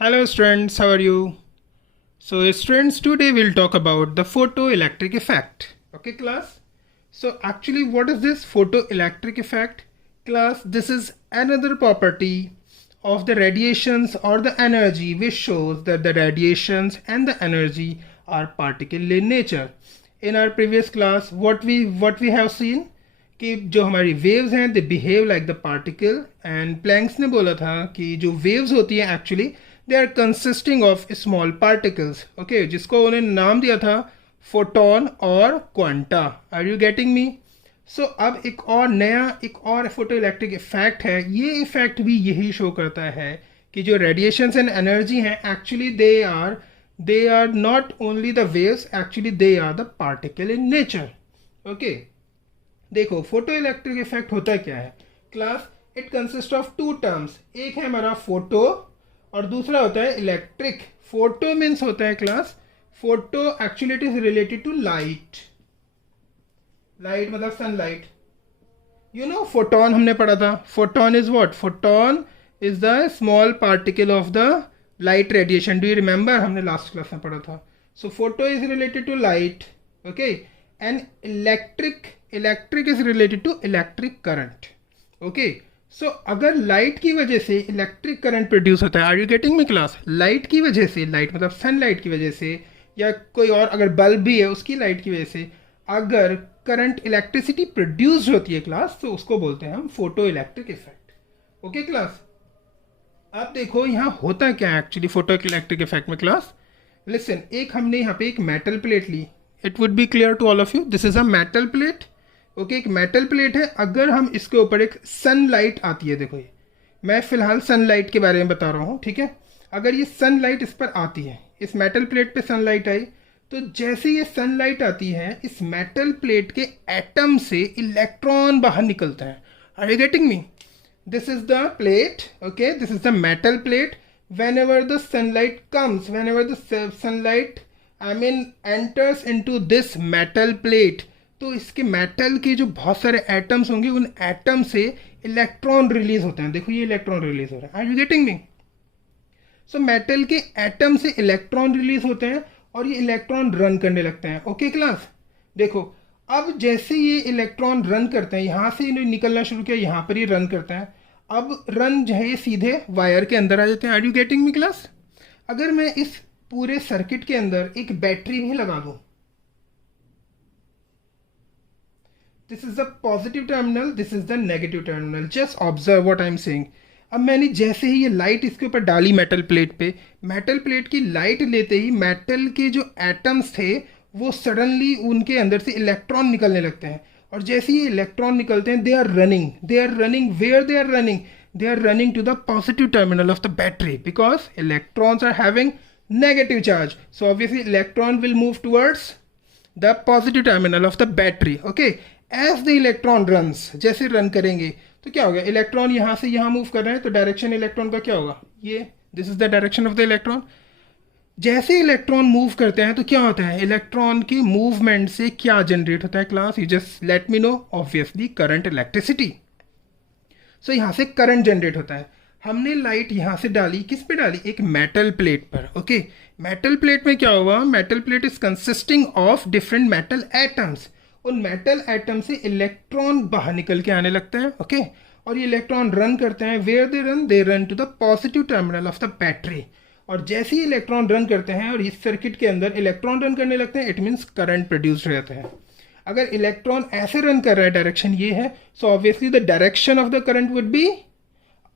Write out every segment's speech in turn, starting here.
Hello students, how are you? So students, today we'll talk about the photoelectric effect. Okay class? So actually what is this photoelectric effect? Class, this is another property of the radiations or the energy which shows that the radiations and the energy are particle in nature. In our previous class, what we have seen कि जो हमारी waves हैं they behave like the particle and Planck's ने बोला था कि जो waves होती हैं actually they are consisting of small particles okay जिसको उन्होंने नाम दिया था फोटोन और quanta are you getting me so अब एक और फोटो इलेक्ट्रिक इफेक्ट है ये इफेक्ट भी यही शो करता है कि जो रेडिएशंस एंड एनर्जी हैं actually they are not only the waves actually they are the particle in nature okay देखो फोटो इलेक्ट्रिक इफेक्ट होता क्या है class it consist of two terms एक है हमारा फोटो और दूसरा होता है इलेक्ट्रिक फोटो मीन्स होता है class photo actually it is related to light light मतलब सनलाइट यू नो फोटोन हमने पढ़ा था photon is what photon is the small particle of the light radiation do you remember हमने last class में पढ़ा था so photo is related to light okay and electric is related to electric current okay so अगर light की वजह से electric current produce होता है are you getting me class light की वजह से लाइट मतलब सनलाइट की वजह से या कोई और अगर बल्ब भी है उसकी लाइट की वजह से अगर करंट इलेक्ट्रिसिटी प्रोड्यूस होती है क्लास तो उसको बोलते हैं हम photo electric effect okay class अब देखो यहाँ होता क्या है एक्चुअली फोटो इलेक्ट्रिक इफेक्ट में क्लास लिसन एक हमने यहाँ पे एक मेटल प्लेट ली it would be clear to all of you this is a metal plate okay एक मेटल प्लेट है अगर हम इसके ऊपर एक सनलाइट आती है देखो ये मैं फिलहाल सनलाइट के बारे में बता रहा हूँ ठीक है अगर ये सनलाइट इस पर आती है इस मेटल प्लेट पे सनलाइट आई तो जैसे ये सनलाइट आती है इस मेटल प्लेट के एटम से इलेक्ट्रॉन बाहर निकलता है are you getting me this is the plate okay this is the metal plate whenever the sunlight comes whenever the sunlight enters into this metal plate तो इसके मेटल के जो बहुत सारे एटम्स होंगे उन एटम से इलेक्ट्रॉन रिलीज होते हैं देखो ये इलेक्ट्रॉन रिलीज हो रहा है are you getting me so metal के एटम से इलेक्ट्रॉन रिलीज होते हैं और ये इलेक्ट्रॉन रन करने लगते हैं ओके क्लास देखो अब जैसे ये इलेक्ट्रॉन रन करते हैं यहाँ से इन्हें निकलना शुरू किया यहाँ पर ही रन करते हैं अब रन जो है ये सीधे वायर के अंदर आ जाते हैं are you getting me class अगर मैं इस पूरे सर्किट के अंदर एक बैटरी भी लगा दूं this is the positive terminal this is the negative terminal just observe what I am saying अब मैंने जैसे ही ये लाइट इसके ऊपर डाली मेटल प्लेट पे मेटल प्लेट की लाइट लेते ही मेटल के जो एटम्स थे वो सडनली उनके अंदर से इलेक्ट्रॉन निकलने लगते हैं और जैसे ही इलेक्ट्रॉन निकलते हैं they are running where they are running to the positive terminal of the battery because electrons are having negative charge so obviously electron will move towards the positive terminal of the battery okay as the electron runs जैसे run करेंगे तो क्या होगा electron यहाँ से यहाँ move कर रहे हैं तो डायरेक्शन इलेक्ट्रॉन का क्या होगा ये this is the direction of the electron जैसे इलेक्ट्रॉन मूव करते हैं तो क्या होता है इलेक्ट्रॉन की मूवमेंट से क्या जनरेट होता है class you just let me know obviously current electricity so यहाँ से करंट जनरेट होता है हमने लाइट यहाँ से डाली किस पे डाली एक मेटल प्लेट पर ओके मेटल प्लेट में क्या हुआ metal plate is consisting of different metal atoms उन मेटल एटम से इलेक्ट्रॉन बाहर निकल के आने लगते हैं ओके और ये इलेक्ट्रॉन रन करते हैं where they run to the positive terminal of the battery और जैसे ही इलेक्ट्रॉन रन करते हैं और इस सर्किट के अंदर इलेक्ट्रॉन रन करने लगते हैं इट मीन्स करंट प्रोड्यूस रहता है अगर इलेक्ट्रॉन ऐसे रन कर रहा है डायरेक्शन ये है so obviously the direction of the current would be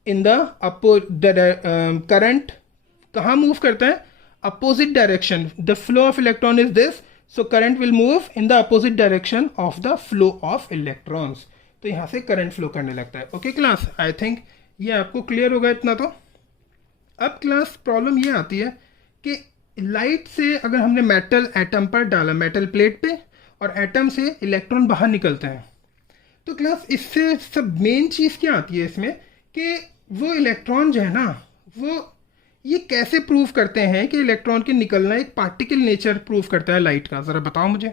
in the current कहाँ मूव करता है opposite direction the flow of electron is this so current will move in the opposite direction of the flow of electrons तो यहाँ से current flow करने लगता है okay class I think ये आपको क्लियर होगा इतना तो अब क्लास प्रॉब्लम ये आती है कि लाइट से अगर हमने मेटल एटम पर डाला मेटल प्लेट पे और एटम से इलेक्ट्रॉन बाहर निकलते हैं तो क्लास इससे सब मेन चीज़ क्या आती है इसमें कि वो इलेक्ट्रॉन जो है ना वो ये कैसे प्रूव करते हैं कि इलेक्ट्रॉन के निकलना एक पार्टिकल नेचर प्रूव करता है लाइट का ज़रा बताओ मुझे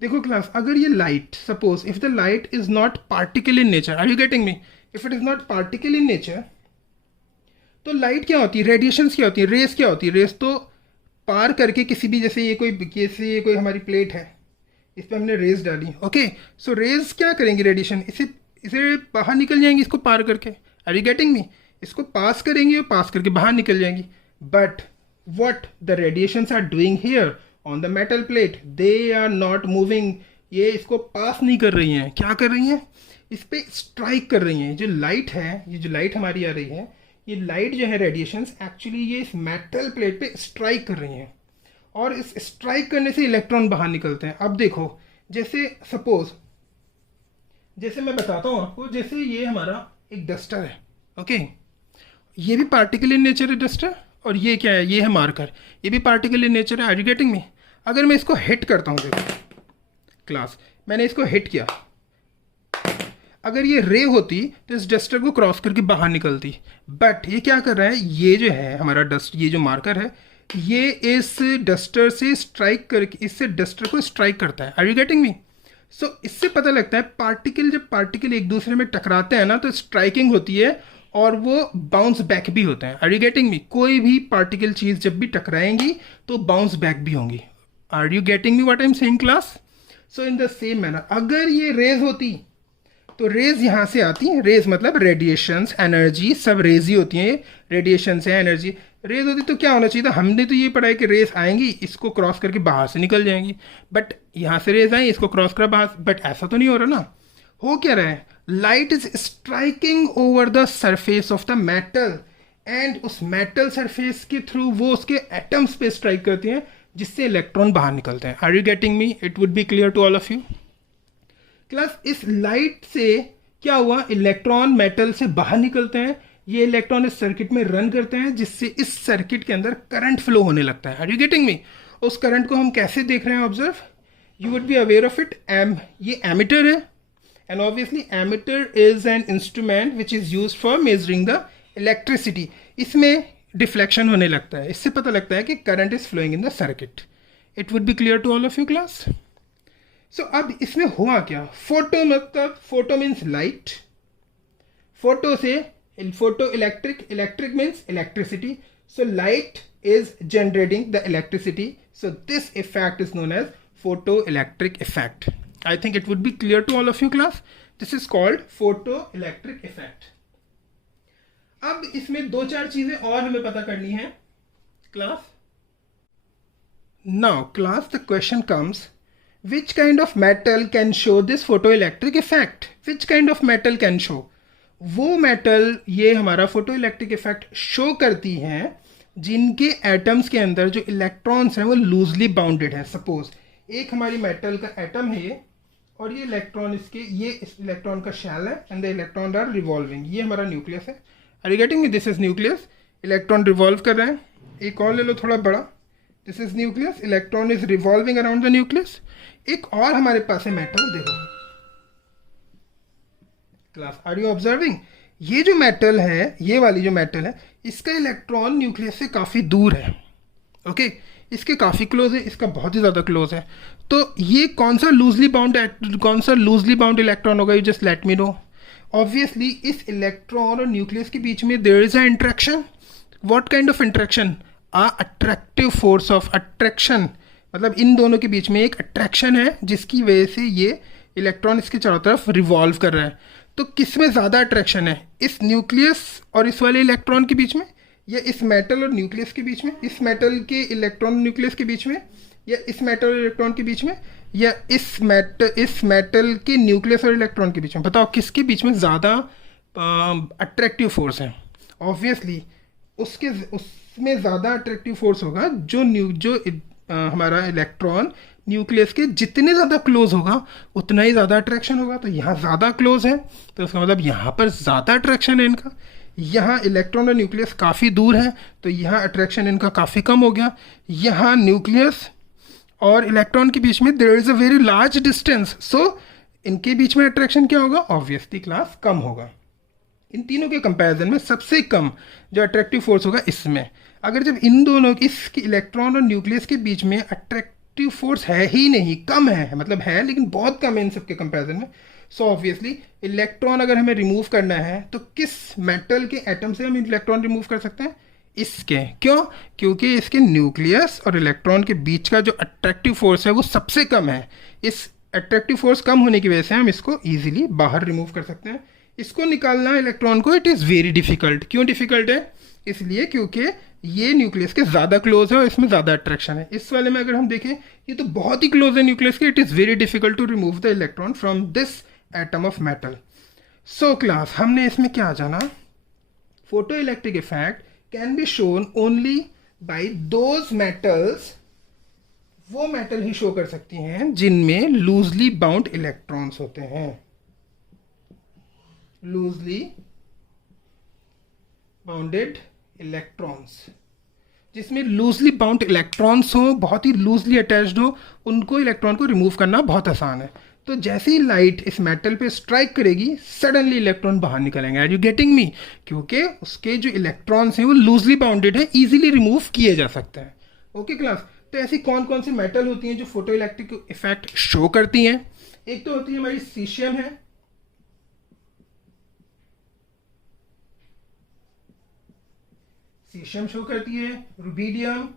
देखो क्लास अगर ये light suppose if the light is not particle in nature are you getting me if it is not particle in nature तो लाइट क्या होती है, रेडिएशंस क्या होती है, रेस क्या होती है, रेस तो पार करके किसी भी, जैसे ये कोई हमारी प्लेट है, इस पर हमने रेज डाली, ओके, सो रेज क्या करेंगी, रेडिएशन इसे इसे बाहर निकल जाएंगी इसको पार करके, आर यू गेटिंग मी, इसको पास करेंगी और पास करके बाहर निकल जाएंगी, but what the radiations are doing here on the metal plate, they are not moving, ये इसको पास नहीं कर रही हैं, क्या कर रही हैं, इस पे स्ट्राइक कर रही हैं। जो लाइट है, ये जो लाइट हमारी आ रही है, ये लाइट जो है रेडिएशंस एक्चुअली ये इस मेटल प्लेट पे स्ट्राइक कर रही हैं, और इस स्ट्राइक करने से इलेक्ट्रॉन बाहर निकलते हैं। अब देखो, जैसे सपोज, जैसे मैं बताता हूँ आपको, जैसे ये हमारा एक डस्टर है, ओके, ये भी पार्टिकल इन नेचर है डस्टर, और ये क्या है, ये है मार्कर, ये भी पार्टिकल इन नेचर है, आर यू गेटिंग मी। अगर मैं इसको हिट करता हूँ, देखो क्लास, मैंने इसको हिट किया, अगर ये रे होती तो इस डस्टर को क्रॉस करके बाहर निकलती, बट ये क्या कर रहा है, ये जो है हमारा डस्ट, ये जो मार्कर है, ये इस डस्टर से स्ट्राइक करके, इससे डस्टर को स्ट्राइक करता है, आर यू गेटिंग मी। सो इससे पता लगता है पार्टिकल, जब पार्टिकल एक दूसरे में टकराते हैं ना, तो स्ट्राइकिंग होती है और वो बाउंस बैक भी होते हैं, आर यू गेटिंग मी। कोई भी पार्टिकल चीज़ जब भी टकराएंगी तो बाउंस बैक भी होंगी, are you getting me what I am saying class. So in the same manner, अगर ये रेज होती तो रेज यहाँ से आती हैं, रेज मतलब रेडिएशंस, एनर्जी, सब रेज ही होती हैं, रेडिएशंस है, एनर्जी, रेज होती तो क्या होना चाहिए था, हमने तो ये पढ़ा है कि रेज आएंगी, इसको क्रॉस करके बाहर से निकल जाएंगी, बट यहाँ से रेज आई, इसको क्रॉस कर बाहर, बट ऐसा तो नहीं हो रहा ना। हो क्या रहा है, light is striking over the surface of the metal, and उस मेटल सरफेस के थ्रू वो उसके एटम्स पे स्ट्राइक करती हैं, जिससे इलेक्ट्रॉन बाहर निकलते हैं, are you getting me, it would be clear to all of you class. इस लाइट से क्या हुआ, इलेक्ट्रॉन मेटल से बाहर निकलते हैं, ये इलेक्ट्रॉन इस सर्किट में रन करते हैं, जिससे इस सर्किट के अंदर करंट फ्लो होने लगता है, आर यू गेटिंग मी। उस करंट को हम कैसे देख रहे हैं, observe, you would be aware of it, ये एमीटर है, and obviously ammeter is an instrument which is used for measuring the electricity, इसमें डिफ्लेक्शन होने लगता है, इससे पता लगता है कि current is flowing in the circuit, it would be clear to all of you class. So अब इसमें हुआ क्या, फोटो मतलब, फोटो मीन्स लाइट, फोटो से photo electric, electric means electricity, so light is generating the electricity, so this effect is known as photo electric effect. I think it would be clear to all of you class. This is called photoelectric effect. अब इसमें दो चार चीजें और हमें पता करनी है class. Now class, the question comes, which kind of metal can show this photoelectric effect? Which kind of metal can show? वो मेटल ये हमारा फोटोइलेक्ट्रिक इफेक्ट शो करती हैं जिनके एटम्स के अंदर जो इलेक्ट्रॉन्स हैं वो लूजली बाउंडेड हैं। सपोज एक हमारी मेटल का एटम है ये, और ये इलेक्ट्रॉन इसके, ये इस इलेक्ट्रॉन का शेल है, and the electron are revolving, ये हमारा न्यूक्लियस है, are you getting me, this is nucleus, electron revolve कर रहे हैं, एक और ले लो थोड़ा बड़ा, this is nucleus, electron is revolving around the nucleus. एक और हमारे पास है मेटल, देखो क्लास, आर यू ऑब्जर्विंग, ये जो मेटल है, ये वाली जो मेटल है, इसका इलेक्ट्रॉन न्यूक्लियस से काफ़ी दूर है, ओके, इसके काफ़ी क्लोज है, इसका बहुत ही ज़्यादा क्लोज है, तो ये कौन सा लूजली बाउंड इलेक्ट्रॉन होगा, you just let me know. Obviously इस इलेक्ट्रॉन और न्यूक्लियस के बीच में there is a interaction, what kind of interaction, attractive force of attraction, मतलब इन दोनों के बीच में एक अट्रैक्शन है जिसकी वजह से ये इलेक्ट्रॉन इसके चारों तरफ रिवॉल्व कर रहा है। तो किस में ज़्यादा अट्रैक्शन है, इस न्यूक्लियस और इस वाले इलेक्ट्रॉन के बीच में, या इस मेटल और न्यूक्लियस के बीच में, इस मेटल के इलेक्ट्रॉन न्यूक्लियस के बीच में, या इस मेटल और इलेक्ट्रॉन के बीच में, या इस मेटल के न्यूक्लियस और इलेक्ट्रॉन के बीच में, बताओ किसके बीच में ज़्यादा अट्रैक्टिव फोर्स है। ऑब्वियसली उसमें ज़्यादा अट्रैक्टिव फोर्स होगा जो हमारा इलेक्ट्रॉन न्यूक्लियस के जितने ज़्यादा क्लोज होगा उतना ही ज़्यादा अट्रैक्शन होगा। तो यहाँ ज़्यादा क्लोज है तो उसका मतलब यहाँ पर ज़्यादा अट्रैक्शन है इनका, यहाँ इलेक्ट्रॉन और न्यूक्लियस काफ़ी दूर है तो यहाँ अट्रैक्शन इनका काफ़ी कम हो गया। यहाँ न्यूक्लियस और इलेक्ट्रॉन के बीच में there is a very large distance, so इनके बीच में अट्रैक्शन क्या होगा, ऑब्वियसली क्लास कम होगा। इन तीनों के कंपैरिजन में सबसे कम जो अट्रैक्टिव फोर्स होगा इसमें। अगर जब इन दोनों इसके इलेक्ट्रॉन और न्यूक्लियस के बीच में अट्रैक्टिव फोर्स है ही नहीं, कम है, मतलब है लेकिन बहुत कम है इन सबके कंपैरिजन में, सो ऑब्वियसली इलेक्ट्रॉन अगर हमें रिमूव करना है तो किस मेटल के एटम से हम इलेक्ट्रॉन रिमूव कर सकते हैं? इसके। क्यों? क्योंकि इसके न्यूक्लियस और इलेक्ट्रॉन के बीच का जो अट्रैक्टिव फोर्स है वो सबसे कम है। इस अट्रैक्टिव फोर्स कम होने की वजह से हम इसको ईजिली बाहर रिमूव कर सकते हैं। इसको निकालना इलेक्ट्रॉन को इट इज़ वेरी डिफिकल्ट। क्यों डिफिकल्ट है? इसलिए क्योंकि ये न्यूक्लियस के ज़्यादा क्लोज है और इसमें ज़्यादा अट्रैक्शन है। इस वाले में अगर हम देखें ये तो बहुत ही क्लोज है न्यूक्लियस के, it is very difficult to remove the electron from this atom of metal. So class, हमने इसमें क्या जाना? Photo electric effect can be shown only by those metals, वो मेटल ही शो कर सकती हैं जिनमें लूजली बाउंड इलेक्ट्रॉन्स होते हैं। लूजली बाउंडेड इलेक्ट्रॉन्स, जिसमें लूजली बाउंड इलेक्ट्रॉन्स हो, बहुत ही लूजली अटैच्ड हो, उनको इलेक्ट्रॉन को रिमूव करना बहुत आसान है। तो जैसे ही लाइट इस मेटल पे स्ट्राइक करेगी सडनली इलेक्ट्रॉन बाहर निकलेंगे। Are you getting me? क्योंकि उसके जो इलेक्ट्रॉन्स हैं वो लूजली बाउंडेड है, इजीली रिमूव किए जा सकते हैं। ओके क्लास, तो ऐसी कौन कौन सी मेटल होती हैं जो फोटो इलेक्ट्रिक इफेक्ट शो करती हैं? एक तो होती है हमारी सीशियम है, सीशियम शो करती है, रुबीडियम,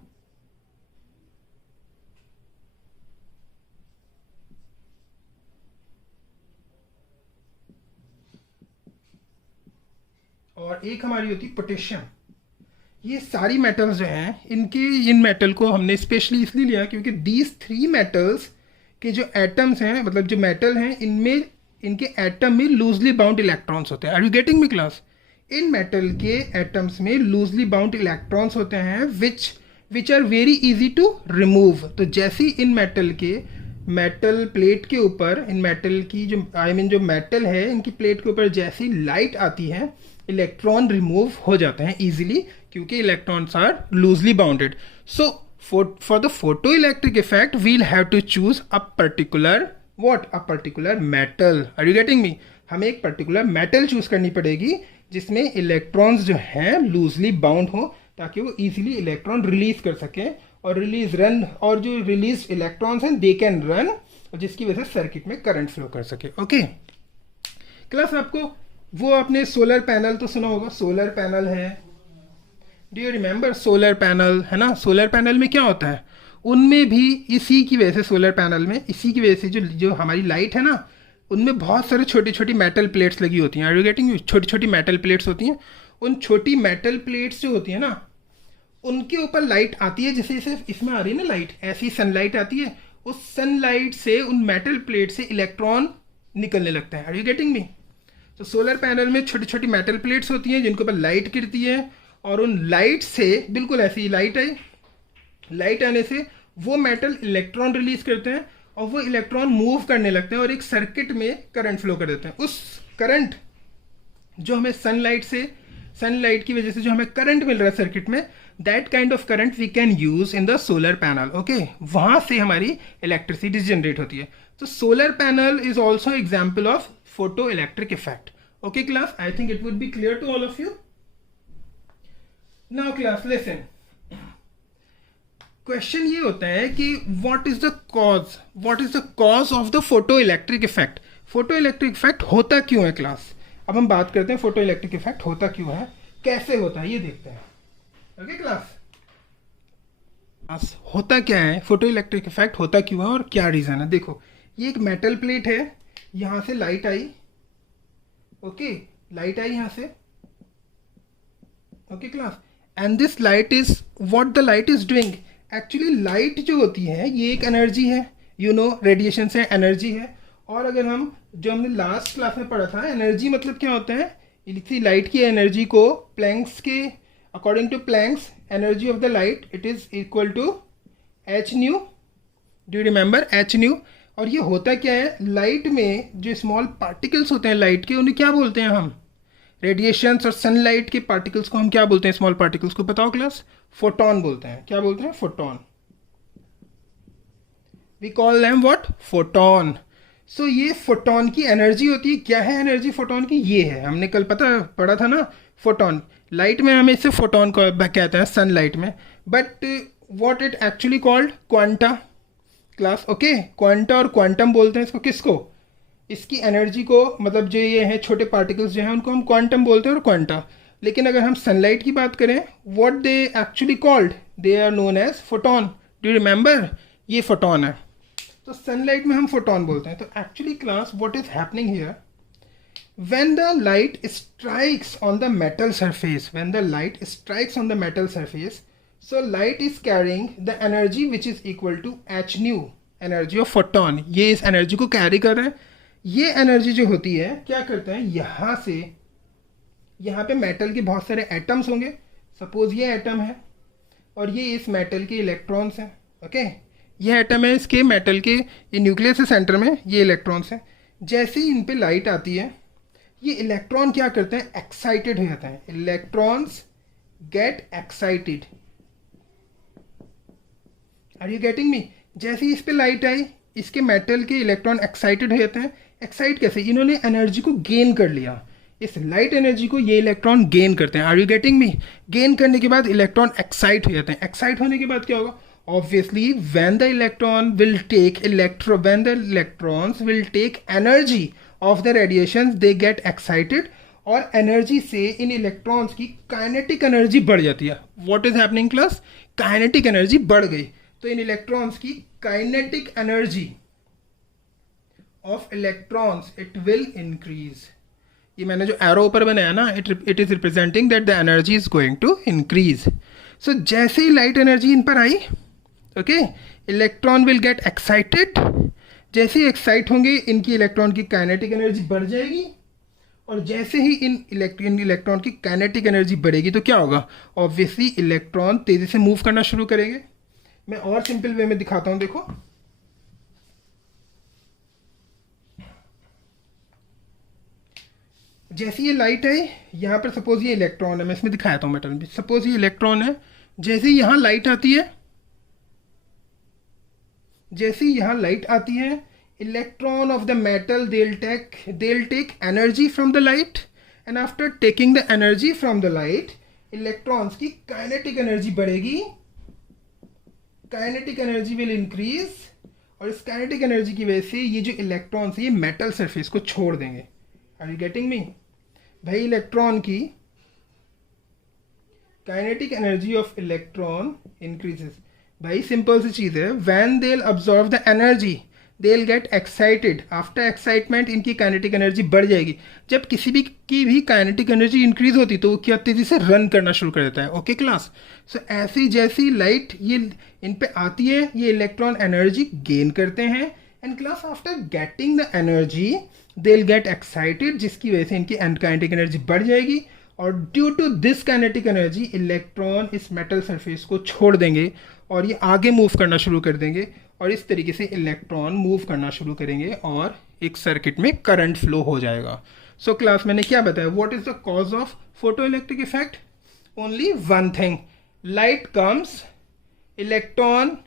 और एक हमारी होती है पोटेशियम। ये सारी मेटल्स जो हैं इन मेटल को हमने स्पेशली इसलिए लिया क्योंकि दीज थ्री मेटल्स के जो एटम्स हैं, मतलब जो मेटल हैं, इनमें इनके एटम में लूजली बाउंड इलेक्ट्रॉन्स होते हैं। Are you getting me class? इन मेटल के एटम्स में लूजली बाउंड इलेक्ट्रॉन्स होते हैं which are very easy to remove. तो जैसे ही इन मेटल के मेटल प्लेट के ऊपर, इन मेटल की जो जो मेटल है इनकी प्लेट के ऊपर जैसी लाइट आती है, इलेक्ट्रॉन रिमूव हो जाते हैं इजीली क्योंकि electrons are loosely bounded. So for the photo electric effect we'll have to choose a particular a particular metal. Are you getting me? हमें एक पर्टिकुलर मेटल चूज करनी पड़ेगी जिसमें इलेक्ट्रॉन्स जो हैं लूजली बाउंड हो ताकि वो इजीली इलेक्ट्रॉन रिलीज कर सकें और जो रिलीज इलेक्ट्रॉन्स हैं दे कैन रन, और जिसकी वजह से सर्किट में करंट फ्लो कर सके। ओके क्लास, आपको वो आपने सोलर पैनल तो सुना होगा, सोलर पैनल है, do you remember solar panel? है ना, सोलर पैनल में क्या होता है, उनमें भी इसी की वजह से, सोलर पैनल में इसी की वजह से जो हमारी लाइट है ना, उनमें बहुत सारे छोटी छोटी मेटल प्लेट्स लगी होती हैं। Are you getting? छोटी छोटी मेटल प्लेट्स होती हैं। उन छोटी मेटल प्लेट्स जो होती हैं ना, उनके ऊपर लाइट आती है, जैसे जैसे इसमें आ रही है ना लाइट, ऐसी सनलाइट आती है, उस सनलाइट से उन मेटल प्लेट से इलेक्ट्रॉन निकलने लगता है। Are you getting me? तो सोलर पैनल में छोटी छोटी मेटल प्लेट्स होती हैं जिनके ऊपर लाइट गिरती है, और उन लाइट से, बिल्कुल ऐसी लाइट आई, लाइट आने से वो मेटल इलेक्ट्रॉन रिलीज करते हैं और वो इलेक्ट्रॉन मूव करने लगते हैं और एक सर्किट में करंट फ्लो कर देते हैं। उस करंट जो हमें सनलाइट की वजह से जो हमें करंट मिल रहा है सर्किट में, that kind of current we can use in the solar panel. Okay, वहां से हमारी इलेक्ट्रिसिटी जनरेट होती है। तो solar panel is also example of photo electric effect. Okay class, I think it would be clear to all of you. Now class listen, question ये होता है कि what is the cause of the photo electric effect? Photo electric effect होता क्यों है class? अब हम बात करते हैं फोटो इलेक्ट्रिक इफेक्ट होता क्यों है, कैसे होता है, ये देखते हैं। ओके क्लास, होता क्या है फोटो इलेक्ट्रिक इफेक्ट, होता क्यों है और क्या रीजन है? देखो, ये एक मेटल प्लेट है, यहां से लाइट आई, ओके, लाइट आई यहां से, okay class, and this light is what the light is doing. Actually light जो होती है ये एक एनर्जी है, यू नो, रेडिएशन से एनर्जी है। और अगर हम, जो हमने लास्ट क्लास में पढ़ा था, एनर्जी मतलब क्या होता है, इसी लाइट की एनर्जी को प्लैंक्स के, according to Planck's, energy of the light it is equal to H nu. Do you remember H nu? और ये होता क्या है, लाइट में जो स्मॉल पार्टिकल्स होते हैं लाइट के, उन्हें क्या बोलते हैं हम? रेडिएशंस और सनलाइट के पार्टिकल्स को हम क्या बोलते हैं? स्मॉल पार्टिकल्स को बताओ क्लास? फोटोन बोलते हैं। क्या बोलते हैं? Photon. We call them what? Photon. So ये फोटोन की एनर्जी होती है। क्या है एनर्जी फोटोन की? ये है, हमने कल पढ़ा था ना, फोटोन। लाइट में हमें इसे फोटोन को कहते हैं, सनलाइट में, but what it actually called? Quanta class. Okay, quanta और क्वांटम बोलते हैं इसको। किसको? इसकी एनर्जी को, मतलब जो ये हैं छोटे पार्टिकल्स जो हैं उनको हम क्वांटम बोलते हैं और क्वांटा। लेकिन अगर हम सनलाइट की बात करें, what they actually called, they are known as photon. Do you remember, ये फोटोन है। तो सनलाइट में हम फोटोन बोलते हैं। तो actually class what is happening here, when the light strikes on the metal surface, when the light strikes on the metal surface, so light is carrying the energy which is equal to h nu, energy of photon। ये इस energy को carry कर रहे हैं। ये energy जो होती है क्या करते हैं, यहाँ से यहाँ पे मेटल के बहुत सारे एटम्स होंगे। सपोज ये एटम है और ये इस मेटल के इलेक्ट्रॉन्स हैं। ओके, ये एटम है इसके मेटल के, ये न्यूक्लियस के सेंटर में ये इलेक्ट्रॉन्स हैं। जैसे ही इन पे लाइट आती है, ये इलेक्ट्रॉन क्या करते हैं, एक्साइटेड हो जाते हैं। Electrons get excited. Are you getting me? जैसे ही इस पे लाइट आई, इसके मेटल के इलेक्ट्रॉन एक्साइटेड हो जाते हैं। एक्साइट कैसे, इन्होंने एनर्जी को गेन कर लिया। इस लाइट एनर्जी को ये इलेक्ट्रॉन गेन करते हैं। Are you getting me? Gain करने के बाद इलेक्ट्रॉन एक्साइट हो जाते हैं। एक्साइट होने के बाद क्या होगा, obviously when the electrons will take energy of the radiations, they get excited, और एनर्जी से इन इलेक्ट्रॉन्स की काइनेटिक एनर्जी बढ़ जाती है। What is happening class, kinetic energy बढ़ गई। तो इन इलेक्ट्रॉन्स की kinetic energy of electrons it will increase. ये मैंने जो एरो ऊपर बनाया ना, it is representing that the energy is going to increase. So जैसे ही लाइट एनर्जी इन पर आई, okay, electron will get excited. जैसे ही एक्साइट होंगे, इनकी इलेक्ट्रॉन की काइनेटिक एनर्जी बढ़ जाएगी, और जैसे ही इन इलेक्ट्रॉन की काइनेटिक एनर्जी बढ़ेगी तो क्या होगा, ऑब्वियसली इलेक्ट्रॉन तेजी से मूव करना शुरू करेंगे। मैं और सिंपल वे में दिखाता हूं, देखो। जैसे ये लाइट है, यहां पर सपोज ये इलेक्ट्रॉन है, मैं इसमें दिखाता हूं मेटल भी। सपोज ये इलेक्ट्रॉन है, जैसे ही यहां लाइट आती है, जैसे ही यहां लाइट आती है, electron of the metal they'll take energy from the light, and after taking the energy from the light, electrons की काइनेटिक एनर्जी बढ़ेगी। काइनेटिक एनर्जी विल इंक्रीज, और इस काइनेटिक एनर्जी की वजह से ये जो इलेक्ट्रॉन्स है ये मेटल सरफेस को छोड़ देंगे। Are you getting me? भाई इलेक्ट्रॉन की kinetic energy of electron increases. भाई सिंपल सी चीज़ है, when they will absorb the energy they will get excited. After excitement इनकी काइनेटिक एनर्जी बढ़ जाएगी। जब किसी भी की भी काइनेटिक एनर्जी इंक्रीज होती तो वो क्या तेज़ी से रन करना शुरू कर देता है। ओके क्लास, सो ऐसी जैसी लाइट ये इन पे आती है, ये इलेक्ट्रॉन एनर्जी गेन करते हैं, and class after getting the energy they will get excited, जिसकी वजह से इनकी काइनेटिक एनर्जी बढ़ जाएगी, और due to this kinetic energy electron इस मेटल सरफेस को छोड़ देंगे और ये आगे मूव करना शुरू कर देंगे, और इस तरीके से इलेक्ट्रॉन मूव करना शुरू करेंगे और एक सर्किट में करंट फ्लो हो जाएगा। सो क्लास मैंने क्या बताया, what is the cause of photo electric effect? Only one thing, light comes, electron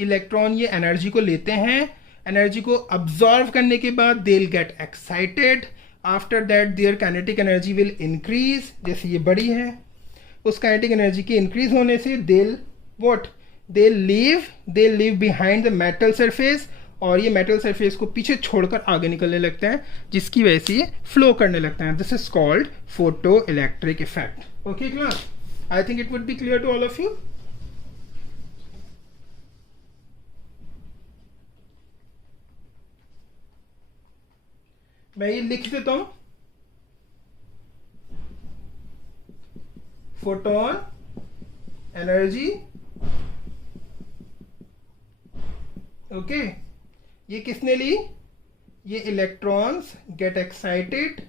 electron ये एनर्जी को लेते हैं, एनर्जी को अब्जॉर्व करने के बाद they will get excited, after that their kinetic energy will increase. जैसे ये बड़ी है, उस काइनेटिक एनर्जी के इंक्रीज होने से they leave behind the metal surface, और ये मेटल सरफेस को पीछे छोड़कर आगे निकलने लगते हैं, जिसकी वजह से ये फ्लो करने लगते हैं। This is called photo electric effect. Okay class, I think it would be clear to all of you. मैं ये लिख देता हूं, फोटोन एनर्जी। ओके, ये किसने ली, ये electrons get excited.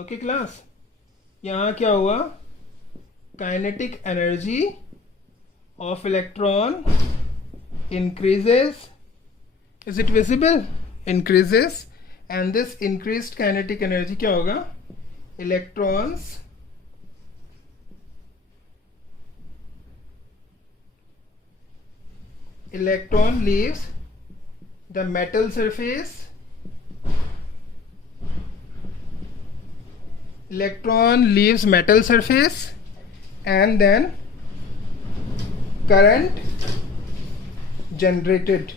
Okay class, यहां क्या हुआ, kinetic energy of electron increases, is it visible, increases, and this increased kinetic energy क्या होगा, electron leaves the metal surface, and then current generated,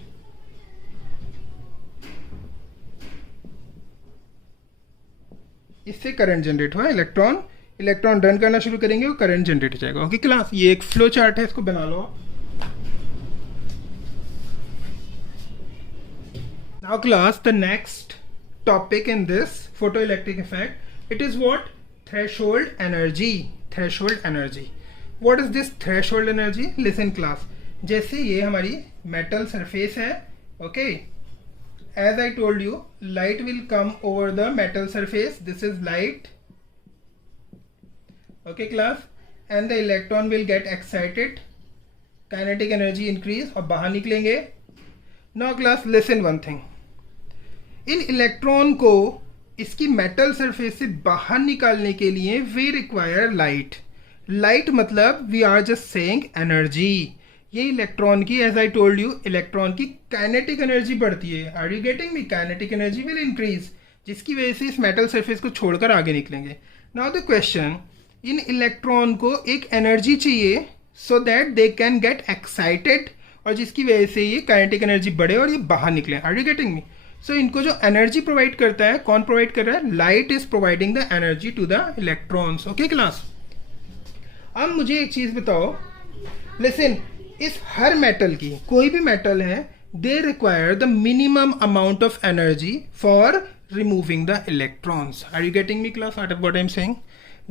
इससे current generate हुआ, इलेक्ट्रॉन रन करना शुरू करेंगे और करंट जनरेट हो जाएगा। ओके क्लास, ये एक फ्लो चार्ट है, इसको बना लो। Now class, the next topic in this photoelectric effect, it is what? Threshold energy. Threshold energy. What is this threshold energy? Listen class, जैसे ये हमारी metal surface है, okay, as I told you, light will come over the metal surface. This is light, okay class, and the electron will get excited, kinetic energy increase और बाहर निकलेंगे। Now class, listen one thing, इन electron को इसकी metal surface से बाहर निकालने के लिए वी रिक्वायर लाइट। लाइट मतलब we are just saying energy. ये इलेक्ट्रॉन की, as I told you, electron की काइनेटिक एनर्जी बढ़ती है। Are you getting me? Kinetic energy will increase, जिसकी वजह से इस मेटल सरफेस को छोड़कर आगे निकलेंगे। Now the question, in electron को एक एनर्जी चाहिए so that they can get excited, और जिसकी वजह से ये काइनेटिक एनर्जी बढ़े और ये बाहर निकले। Are you getting me? So इनको जो एनर्जी प्रोवाइड करता है, कौन प्रोवाइड कर रहा है? Light is providing the energy to the electrons. Okay class, अब मुझे एक चीज बताओ, लिसन, इस हर मेटल की, कोई भी मेटल है, they require the minimum amount of energy for removing the electrons. Are you getting me class what I am saying?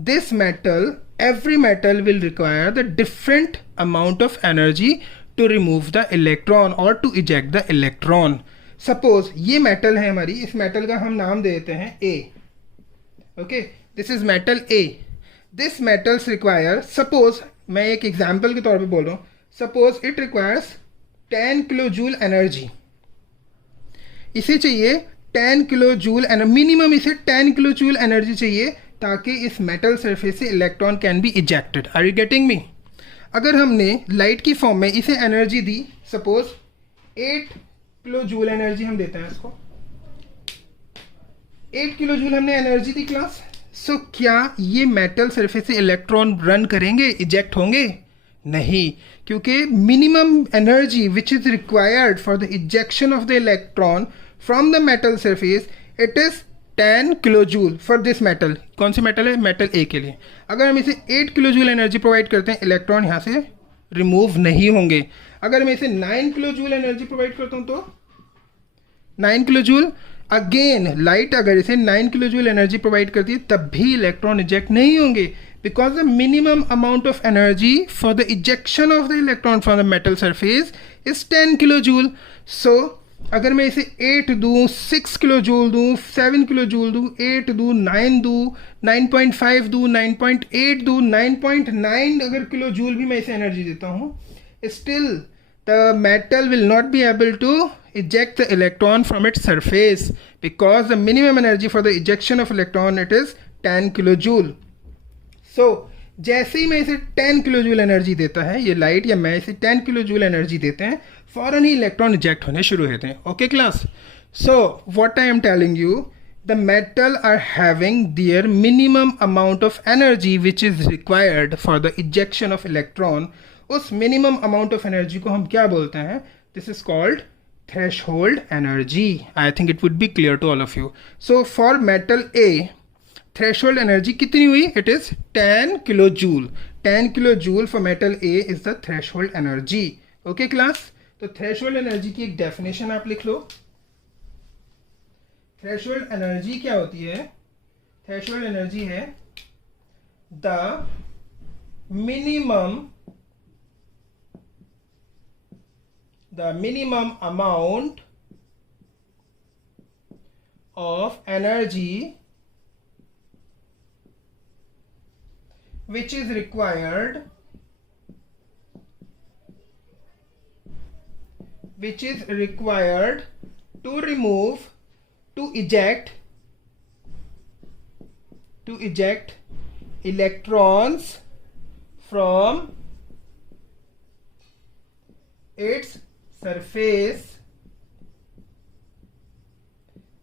This metal, every metal will require the different amount of energy to remove the electron or to eject the electron. Suppose ये metal है हमारी, इस metal का हम नाम दे देते हैं A. Okay, this is metal A. This metals require, suppose मैं एक एग्जाम्पल के तौर पे बोल रहा हूँ, suppose it requires 10 kilo joule energy. इसे चाहिए 10 किलो जूल, मिनिमम इसे 10 किलो जूल एनर्जी चाहिए ताकि इस मेटल सरफेस से electron can be ejected. Are you getting me? अगर हमने लाइट की फॉर्म में इसे एनर्जी दी, सपोज 8 किलो जूल एनर्जी हम देते हैं इसको, 8 किलो जूल हमने एनर्जी दी क्लास। सो क्या ये मेटल सरफेस से इलेक्ट्रॉन रन करेंगे, इजेक्ट होंगे? नहीं, क्योंकि minimum energy which is required for the ejection of the electron from the metal surface, it is 10 kilo joule for this metal. कौन सी मेटल है? मेटल ए के लिए। अगर हम इसे 8 किलो जूल एनर्जी प्रोवाइड करते हैं, इलेक्ट्रॉन यहाँ से रिमूव नहीं होंगे। अगर मैं इसे 9 किलो जूल एनर्जी प्रोवाइड करता हूँ तो 9 किलो जूल, अगेन लाइट अगर इसे 9 किलो जूल एनर्जी प्रोवाइड करती है तब भी इलेक्ट्रॉन इजेक्ट नहीं होंगे, because the minimum amount of energy for the ejection of the electron from the metal surface is 10 kilo joule. So अगर मैं इसे 8 दूँ, 6 किलो जूल दूँ, 7 किलो जूल दूँ, 8 दूँ, 9 दूँ, 9.5 दूँ, 9.8 दूँ, 9.9 अगर किलो जूल भी मैं इसे एनर्जी देता हूँ, still the metal will not be able to eject the electron from its surface because the minimum energy for the ejection of electron, it is 10 kilojoule. So जैसे ही मैं इसे 10 किलो जूल एनर्जी देता है ये light, या मैं इसे 10 kilo joule energy देते हैं, फौरन ही इलेक्ट्रॉन इजेक्ट होने शुरू होते हैं। Okay class, so what I am telling you, the metal are having their minimum amount of energy which is required for the ejection of electron. उस मिनिमम अमाउंट ऑफ एनर्जी को हम क्या बोलते हैं? This is called threshold energy. I think it would be clear to all of you. So for metal A, threshold energy कितनी हुई? It is 10 kilo joule. 10 kilo joule for metal A is the threshold energy. Okay class, तो threshold energy की एक definition आप लिख लो। Threshold energy क्या होती है? थ्रेशहोल्ड एनर्जी है the minimum amount of energy which is required to remove, to eject electrons from its surface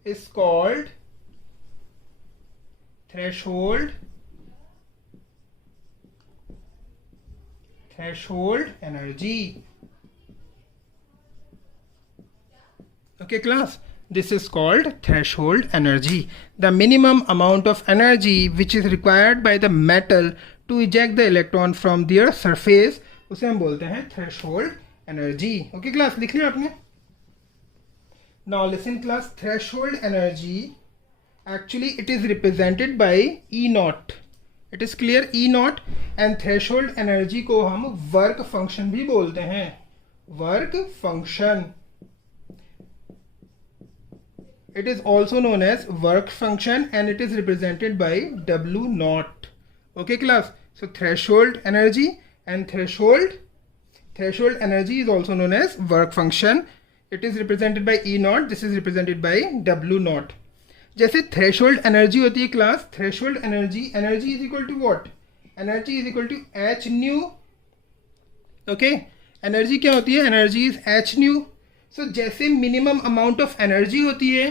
is called threshold energy. Okay class, This is called threshold energy. The minimum amount of energy which is required by the metal to eject the electron from their surface, उसे हम बोलते हैं threshold energy. Okay class, लिख लिया आपने? Now listen class, threshold energy actually it is represented by E naught. It is clear, E naught, and threshold energy को हम work function भी बोलते हैं. Work function. It is also known as work function and it is represented by W naught. Okay class, so threshold energy and threshold energy is also known as work function. It is represented by E naught, this is represented by W naught. जैसे threshold energy होती है class, threshold energy is equal to what? Energy is equal to h nu. Okay, energy क्या होती है? Energy is h nu. So जैसे minimum amount of energy होती है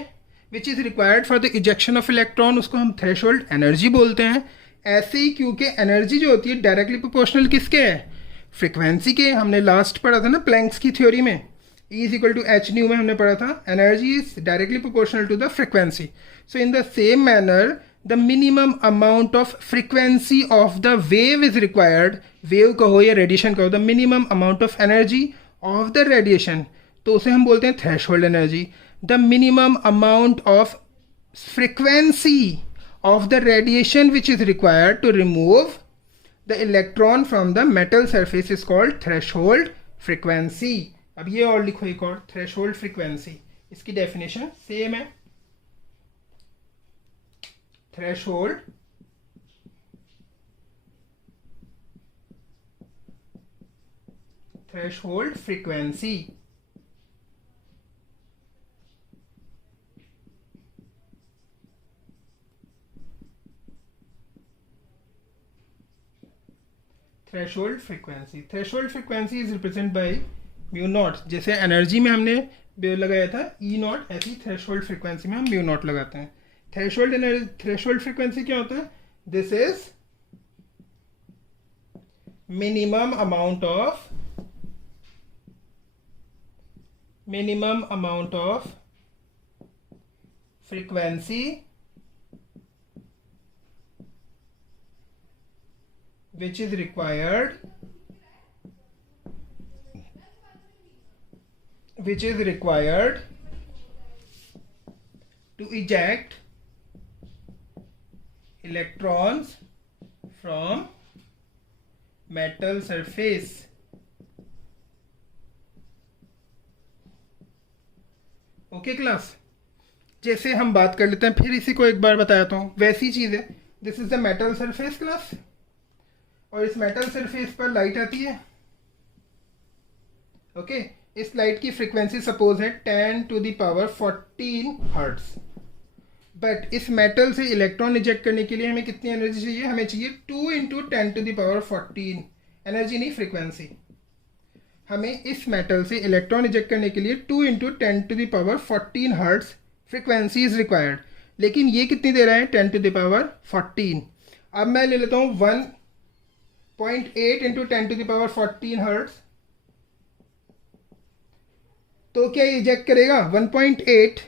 which is required for the ejection of electron, उसको हम threshold energy बोलते हैं. ऐसे ही क्योंकि एनर्जी जो होती है डायरेक्टली प्रोपोर्शनल किसके है? फ्रीक्वेंसी के. हमने लास्ट पढ़ा था ना प्लैंक्स की थ्योरी में, E is equal to H nu में हमने पढ़ा था, energy is directly proportional to the frequency. So in the same manner the minimum amount of frequency of the wave is required. Wave कहो या radiation कहो, the minimum amount of energy of the radiation, तो उसे हम बोलते हैं threshold energy. The minimum amount of frequency of the radiation which is required to remove the electron from the metal surface is called threshold frequency. अब ये और लिखो एक और, threshold frequency. इसकी डेफिनेशन सेम है. threshold frequency. Threshold frequency. Threshold frequency is represent by mu naught. जैसे energy में हमने लगाया था ई नॉट, ऐसी थ्रेशोल्ड फ्रीक्वेंसी में हम म्यू नॉट लगाते हैं. थ्रेशोल्ड एनर्जी, थ्रेशोल्ड फ्रीक्वेंसी क्या होता है? This is minimum amount of frequency which is required to eject electrons from metal surface. Okay class, जैसे हम बात कर लेते हैं, फिर इसी को एक बार बताता हूँ. वैसी चीज है, this is the metal surface class, और इस मेटल सरफेस पर लाइट आती है. ओके, इस लाइट की फ्रीक्वेंसी सपोज है 10 to the power 14 hertz. But इस मेटल से इलेक्ट्रॉन इजेक्ट करने के लिए हमें कितनी एनर्जी चाहिए? हमें चाहिए 2 into 10 to the power 14. Energy नहीं, फ्रीक्वेंसी. हमें इस मेटल से इलेक्ट्रॉन इजेक्ट करने के लिए 2 into 10 to the power 14 hertz frequency is required. लेकिन ये कितनी दे रहा है? 10 to the power 14. अब मैं ले लेता हूँ 1.8 into 10 to the power 14 hertz. तो क्या ये इजेक्ट करेगा? 1.8,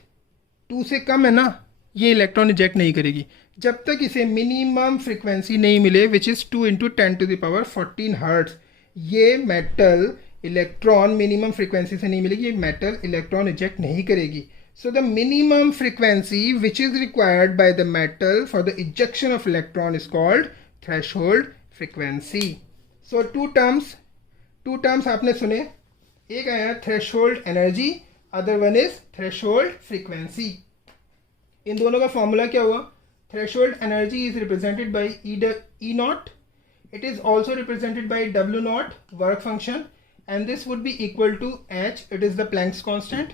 2 से कम है ना, ये इलेक्ट्रॉन इजेक्ट नहीं करेगी जब तक इसे मिनिमम फ्रीक्वेंसी नहीं मिले which is 2 into 10 to the power 14 hertz. ये मेटल इलेक्ट्रॉन मिनिमम फ्रीक्वेंसी से नहीं मिलेगी, ये मेटल इलेक्ट्रॉन इजेक्ट नहीं करेगी. So the minimum frequency which is required by the metal for the ejection of electron is called threshold frequency. So two terms आपने सुने, एक आया threshold energy, other one is threshold frequency. इन दोनों का formula क्या हुआ? Threshold energy is represented by E naught. It is also represented by W naught, work function, and this would be equal to H. It is the Planck's constant.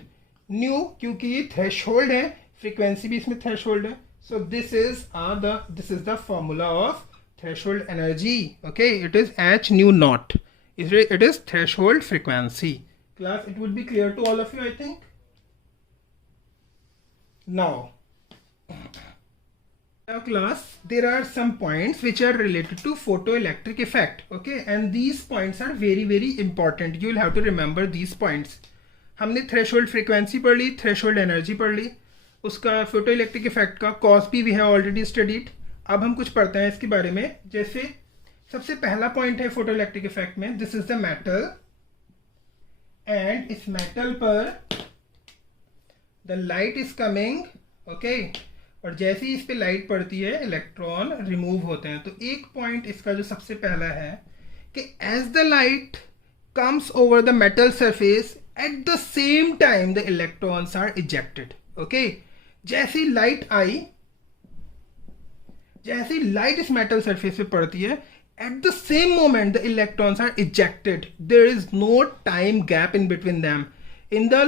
Nu, क्योंकि ये threshold है, frequency भी इसमें threshold है. So this is the formula of threshold energy. Okay, it is H nu naught, it is threshold frequency. Class, it would be clear to all of you I think. Now class, there are some points which are related to photoelectric effect. Okay, and these points are very important. You will have to remember these points. हमने threshold frequency पढ़ ली, threshold energy पढ़ ली, उसका photo electric effect का cause भी we have already studied. अब हम कुछ पढ़ते हैं इसके बारे में। जैसे सबसे पहला पॉइंट है फोटो इलेक्ट्रिक इफेक्ट में, this is the metal, and इस मेटल पर the light is coming, okay, और जैसे ही इस पे लाइट पड़ती है इलेक्ट्रॉन रिमूव होते हैं। तो एक पॉइंट इसका जो सबसे पहला है कि as the light comes over the metal surface at the same time the electrons are ejected, okay। जैसी लाइट आई, जैसी लाइट इस मेटल सरफेस पे पड़ती है, at the same moment the electrons are ejected, there is no time gap in between them। in the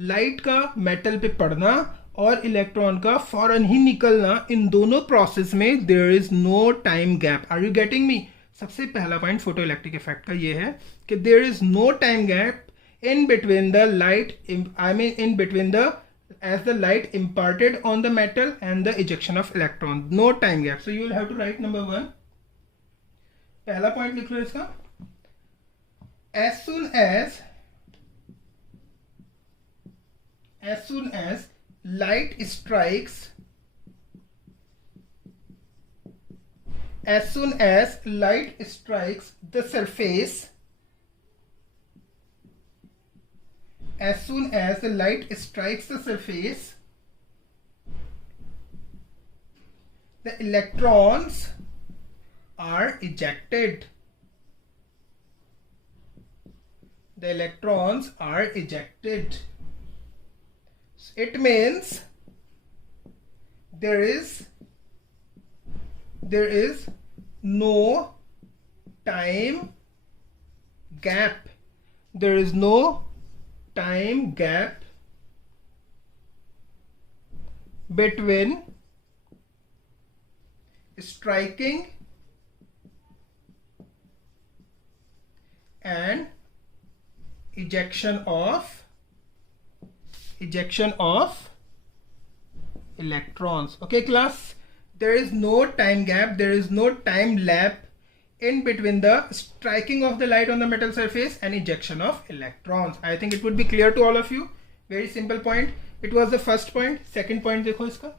light का metal पे पड़ना और इलेक्ट्रॉन का फौरन ही निकलना, इन दोनों प्रोसेस में there is no time gap। are you getting me? सबसे पहला पॉइंट फोटो इलेक्ट्रिक इफेक्ट का ये है कि there is no time gap in between the light, I mean in between the as the light imparted on the metal and the ejection of electron, no time gap. So you will have to write number 1, पहला point लिख लो इसका। as soon as light strikes, as soon as light strikes the surface, as soon as the light strikes the surface, the electrons are ejected, the electrons are ejected। It means there is no time gap, there is no time gap between striking and ejection of electrons, okay class। there is no time gap, there is no time lapse in between the striking of the light on the metal surface and ejection of electrons। I think it would be clear to all of you, very simple point। it was the first point। second point देखो इसका,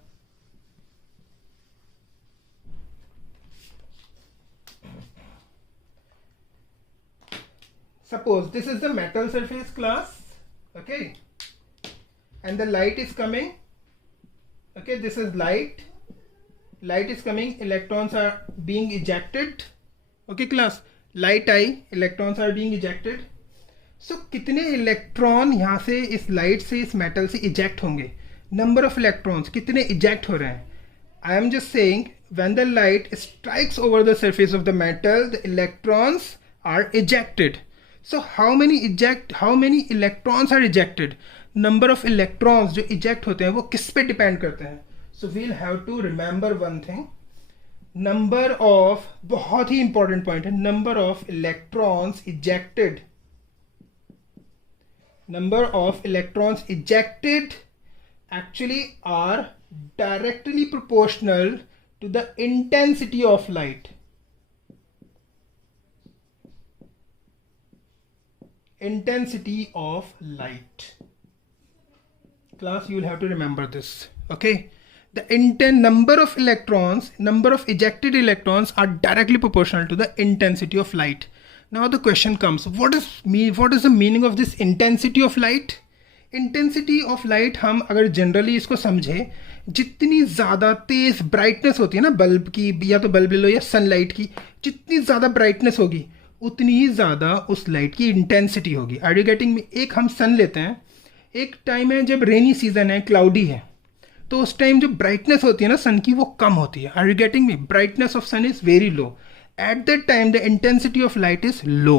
suppose this is the metal surface class, okay, and the light is coming, okay, this is light is coming, electrons are being ejected, okay class, light I, electrons are being ejected। so कितने electron यहाँ से इस light से इस metal से eject होंगे, number of electrons कितने eject हो रहे हैं। I am just saying when the light strikes over the surface of the metal the electrons are ejected. so how many electrons are ejected, number of electrons जो eject होते हैं वो किस पे डिपेंड करते हैं। So we'll have to remember one thing, number of, बहुत ही इंपॉर्टेंट पॉइंट है, number of electrons ejected, number of electrons ejected actually are directly proportional to the intensity of light, intensity of light class, you will have to remember this, okay। the number of electrons, number of ejected electrons are directly proportional to the intensity of light। now the question comes, what is the meaning of this intensity of light? intensity of light हम अगर generally इसको समझे, जितनी ज़्यादा तेज़ brightness होती है ना बल्ब की, या तो बल्ब ले लो या सनलाइट की, जितनी ज़्यादा ब्राइटनेस होगी उतनी ही ज़्यादा उस लाइट की इंटेंसिटी होगी। Are you getting me? एक हम सन लेते हैं, एक टाइम है जब रेनी सीजन है, क्लाउडी है, तो उस टाइम जो ब्राइटनेस होती है ना सन की वो कम होती है। Are you getting me? Brightness of sun is very low, at that time the intensity of light is low.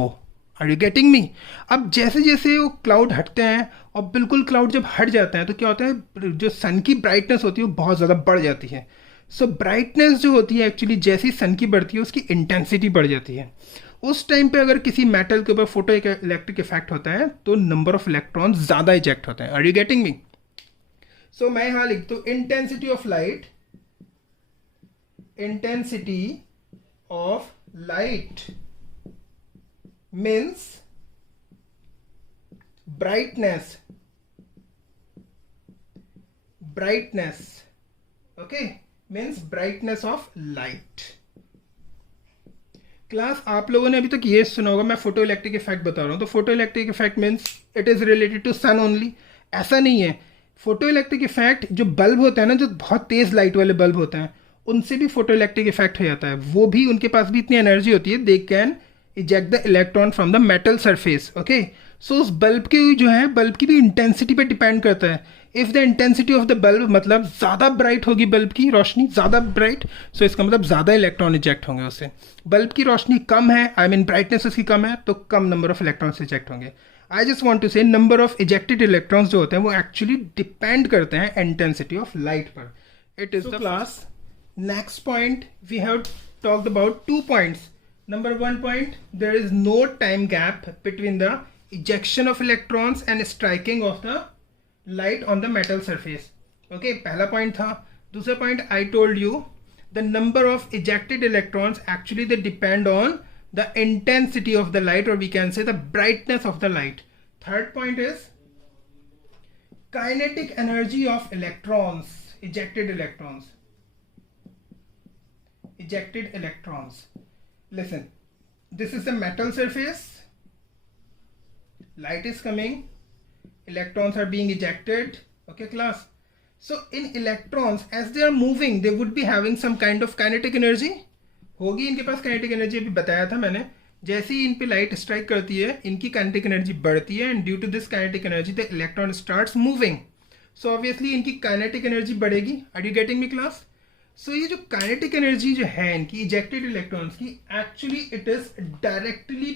Are you getting me? अब जैसे जैसे वो क्लाउड हटते हैं और बिल्कुल क्लाउड जब हट जाता है तो क्या होता है, जो सन की ब्राइटनेस होती है वो बहुत ज़्यादा बढ़ जाती है। सो ब्राइटनेस जो होती है एक्चुअली जैसी सन की बढ़ती है उसकी इंटेंसिटी बढ़ जाती है। उस टाइम पे अगर किसी मेटल के ऊपर फोटो इलेक्ट्रिक इफेक्ट होता है तो नंबर ऑफ इलेक्ट्रॉन ज़्यादा इजेक्ट होते हैं। Are you getting me? So मैं यहाँ लिख दूँ intensity of light, intensity of light means brightness, okay, means brightness of light. Class आप लोगों ने अभी तक ये सुना होगा, मैं फोटो इलेक्ट्रिक इफेक्ट बता रहा हूँ. तो photo electric effect means it is related to sun only. ऐसा नहीं है. फोटो इलेक्ट्रिक इफेक्ट जो बल्ब होता है ना, जो बहुत तेज़ लाइट वाले बल्ब होते हैं, उनसे भी फोटो इलेक्ट्रिक इफेक्ट हो जाता है. वो भी, उनके पास भी इतनी एनर्जी होती है, they can eject the electron from the metal surface. Okay, so उस बल्ब की जो है, बल्ब की भी इंटेंसिटी पे डिपेंड करता है. If the intensity of the bulb, मतलब ज़्यादा ब्राइट होगी बल्ब की रोशनी, ज़्यादा ब्राइट, सो इसका मतलब ज़्यादा इलेक्ट्रॉन इजेक्ट होंगे उससे. बल्ब की रोशनी कम है, आई मीन ब्राइटनेस उसकी कम है, तो कम नंबर ऑफ इलेक्ट्रॉन्स इजेक्ट होंगे. I just want to say number of ejected electrons जो होते हैं वो एक्चुअली डिपेंड करते हैं इंटेंसिटी ऑफ लाइट पर. It is the class. Next point we have talked about 2 points. Number 1 point, there is no time gap between the ejection of electrons and striking of the light on the metal surface. Okay, पहला point था. दूसरा point, I told you the number of ejected electrons actually they depend on the intensity of the light, or we can say the brightness of the light. Third point is kinetic energy of electrons, ejected electrons. Listen, this is the metal surface, light is coming, electrons are being ejected. Okay class, so in electrons as they are moving they would be having some kind of kinetic energy. होगी इनके पास kinetic energy. अभी बताया था मैंने, जैसे ही इन पे light strike करती है इनकी kinetic energy बढ़ती है, and due to this kinetic energy the electron starts moving. So obviously इनकी kinetic energy बढ़ेगी. Are you getting me class? सो ये जो काइनेटिक एनर्जी जो है इनकी इजेक्टेड इलेक्ट्रॉन्स की, actually it is directly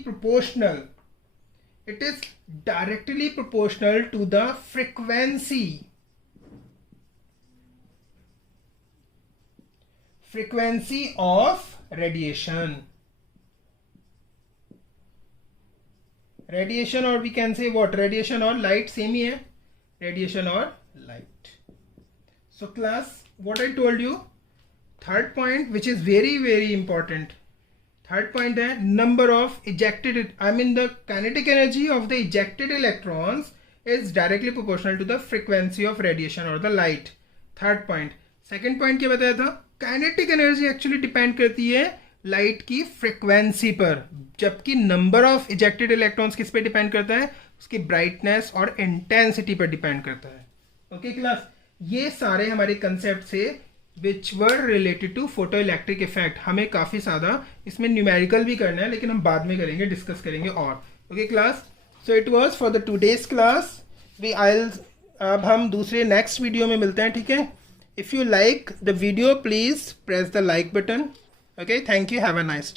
proportional to the frequency of radiation. और we can say what, radiation और लाइट सेम ही है, रेडिएशन और light. So class, what I told you, third point which is very very important, third point है number of ejected, I mean the kinetic energy of the ejected electrons is directly proportional to the frequency of radiation or the light. third point. second point क्या बताया था, kinetic energy actually depend करती है light की frequency पर, जबकि number of ejected electrons किस पे डिपेंड करता है, उसकी ब्राइटनेस और इंटेंसिटी पर डिपेंड करता है. ओके क्लास, ये सारे हमारे कंसेप्ट से which were related to photoelectric effect. हमें काफ़ी ज़्यादा इसमें न्यूमेरिकल भी करना है, लेकिन हम बाद में करेंगे, डिस्कस करेंगे. और okay class, so it was for the today's class. अब हम दूसरे नेक्स्ट वीडियो में मिलते हैं, ठीक है. If you like the video please press the like button. Okay, thank you, have a nice day.